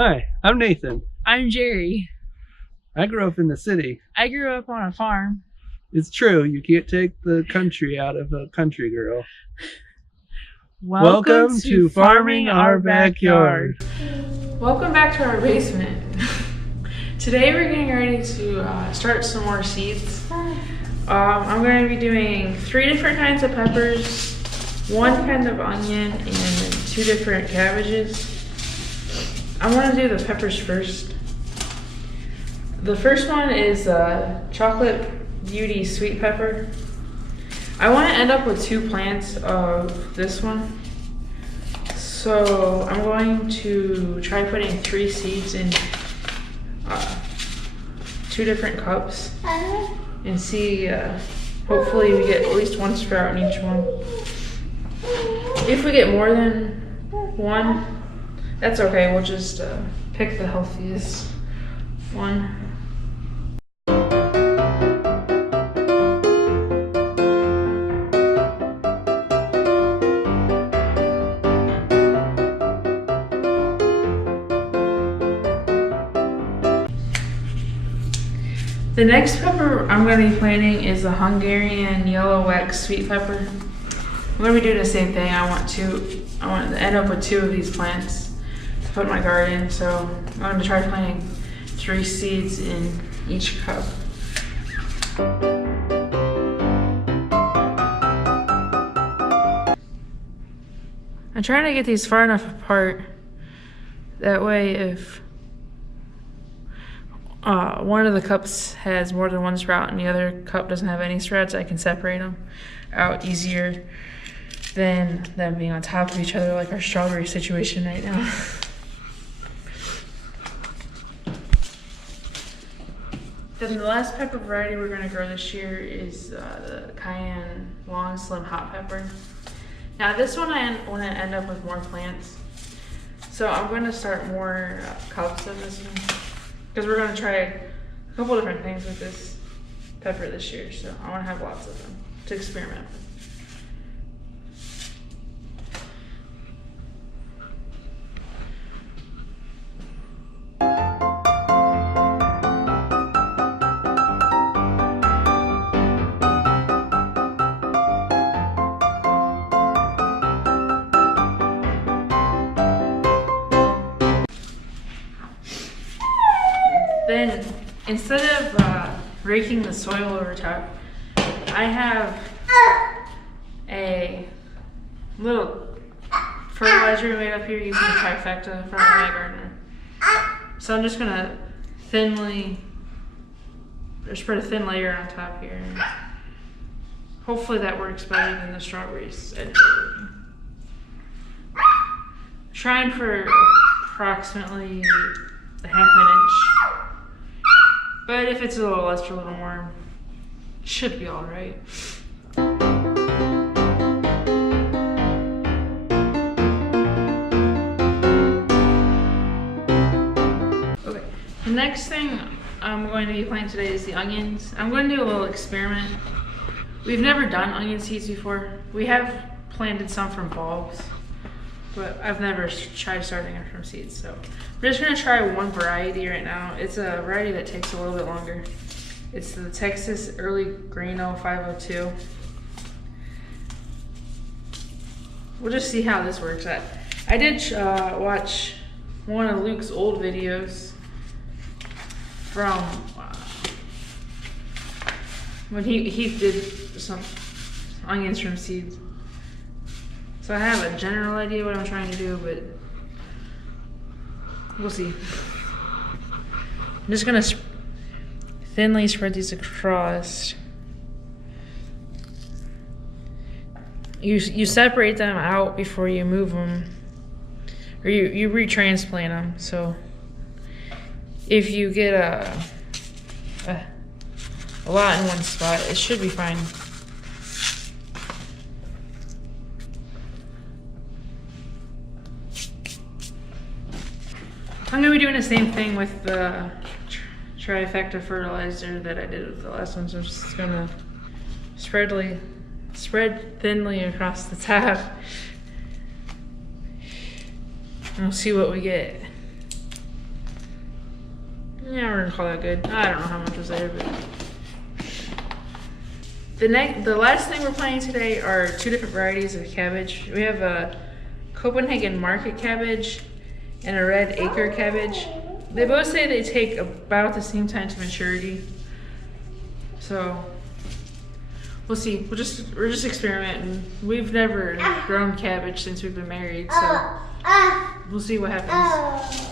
Hi, I'm Nathan. I'm Jerry. I grew up in the city. I grew up on a farm. It's true, you can't take the country out of a country girl. Welcome to Farming Our Backyard. Welcome back to our basement. Today we're getting ready to start some more seeds. I'm going to be doing 3 different kinds of peppers, 1 kind of onion, and 2 different cabbages. I want to do the peppers first. The first one is Chocolate Beauty Sweet Pepper. I want to end up with 2 plants of this one. So I'm going to try putting 3 seeds in 2 different cups and see, hopefully we get at least 1 sprout in each one. If we get more than 1, that's okay, we'll just pick the healthiest one. The next pepper I'm going to be planting is a Hungarian yellow wax sweet pepper. I'm going to be doing the same thing. I want to end up with 2 of these plants to put in my garden. So I'm going to try planting 3 seeds in each cup. I'm trying to get these far enough apart. That way if one of the cups has more than 1 sprout and the other cup doesn't have any sprouts, I can separate them out easier than them being on top of each other like our strawberry situation right now. Then the last pepper variety we're going to grow this year is the Cayenne Long Slim Hot Pepper. Now this one I want to end up with more plants, so I'm going to start more cups of this one, because we're going to try a couple different things with this pepper this year, so I want to have lots of them to experiment with. Then, instead of raking the soil over top, I have a little fertilizer made up here using Trifecta from my gardener. So I'm just gonna spread a thin layer on top here. Hopefully that works better than the strawberries. Trying for approximately a ½ inch. But if it's a little less or a little more, it should be all right. Okay, the next thing I'm going to be planting today is the onions. I'm going to do a little experiment. We've never done onion seeds before. We have planted some from bulbs, but I've never tried starting it from seeds. So we're just gonna try one variety right now. It's a variety that takes a little bit longer. It's the Texas Early Grano 502. We'll just see how this works. I did watch one of Luke's old videos from when he did some onions from seeds. So I have a general idea what I'm trying to do, but we'll see. I'm just gonna thinly spread these across. You separate them out before you move them, or you retransplant them. So if you get a lot in one spot, it should be fine. I'm going to be doing the same thing with the Trifecta fertilizer that I did with the last one. So I'm just going to spread thinly across the top. And we'll see what we get. Yeah, we're gonna call that good. I don't know how much was there, but the last thing we're planting today are 2 different varieties of cabbage. We have a Copenhagen market cabbage and a red acre cabbage. They both say they take about the same time to maturity. So we'll see. We're just experimenting. We've never grown cabbage since we've been married, so we'll see what happens.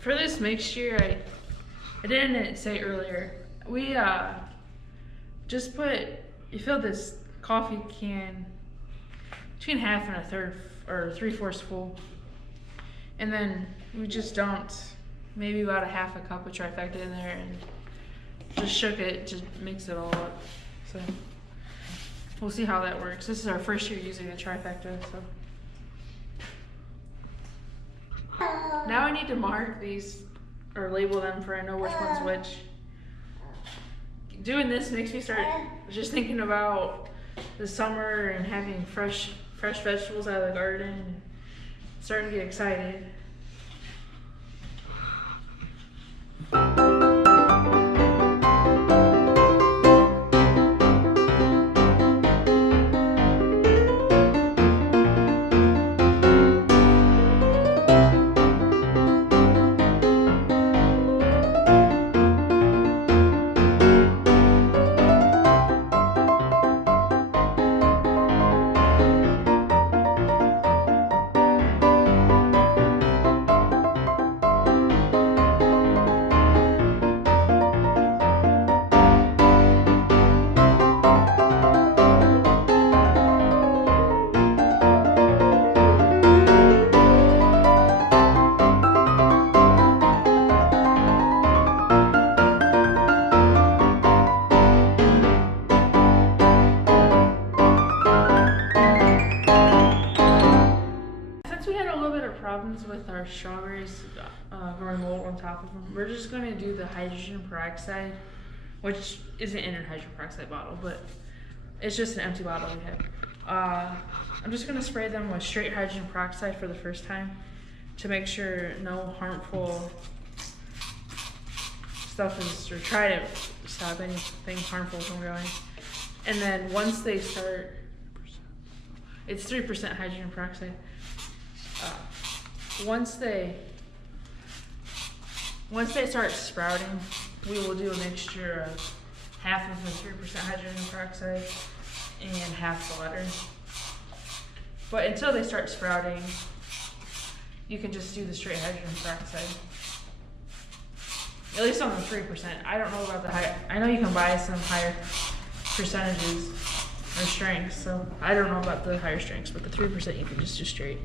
For this mixture, I didn't say earlier, we just you fill this coffee can between half and a third or 3/4 full, and then we just dumped maybe about a half a cup of trifecta in there and just shook it, just mix it all up. So we'll see how that works. This is our first year using the trifecta, so. Now I need to mark these or label them for I know which one's which. Doing this makes me start just thinking about the summer and having fresh vegetables out of the garden. Starting to get excited. Problems with our strawberries growing mold on top of them, we're just going to do the hydrogen peroxide, which isn't in a hydrogen peroxide bottle, but it's just an empty bottle we have. I'm just going to spray them with straight hydrogen peroxide for the first time to make sure no harmful stuff is, or try to stop anything harmful from growing. And then once they start, it's 3% hydrogen peroxide. Once they start sprouting, we will do a mixture of half of the 3% hydrogen peroxide and half the water. But until they start sprouting, you can just do the straight hydrogen peroxide. At least on the 3%. I don't know about the higher. I know you can buy some higher percentages or strengths, so I don't know about the higher strengths, but the 3% you can just do straight.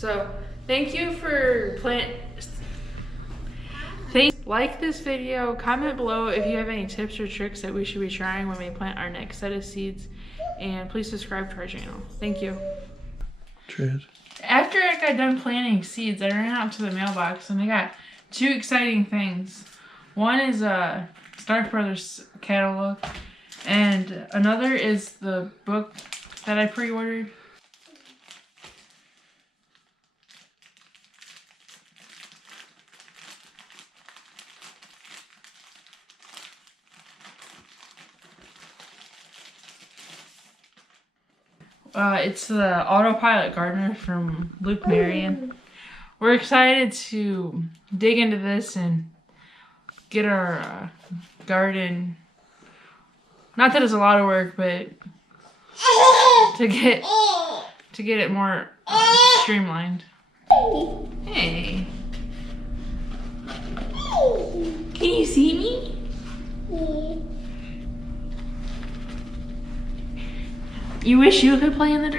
So thank you for like this video, comment below if you have any tips or tricks that we should be trying when we plant our next set of seeds, and please subscribe to our channel. Thank you. Tread. After I got done planting seeds, I ran out to the mailbox and I got two exciting things. One is a Stark Brothers catalog, and another is the book that I pre-ordered. It's the Autopilot Gardener from Luke Marion. We're excited to dig into this and get our garden, not that it's a lot of work, but to get it more streamlined. Hey. Can you see me? You wish you could play in the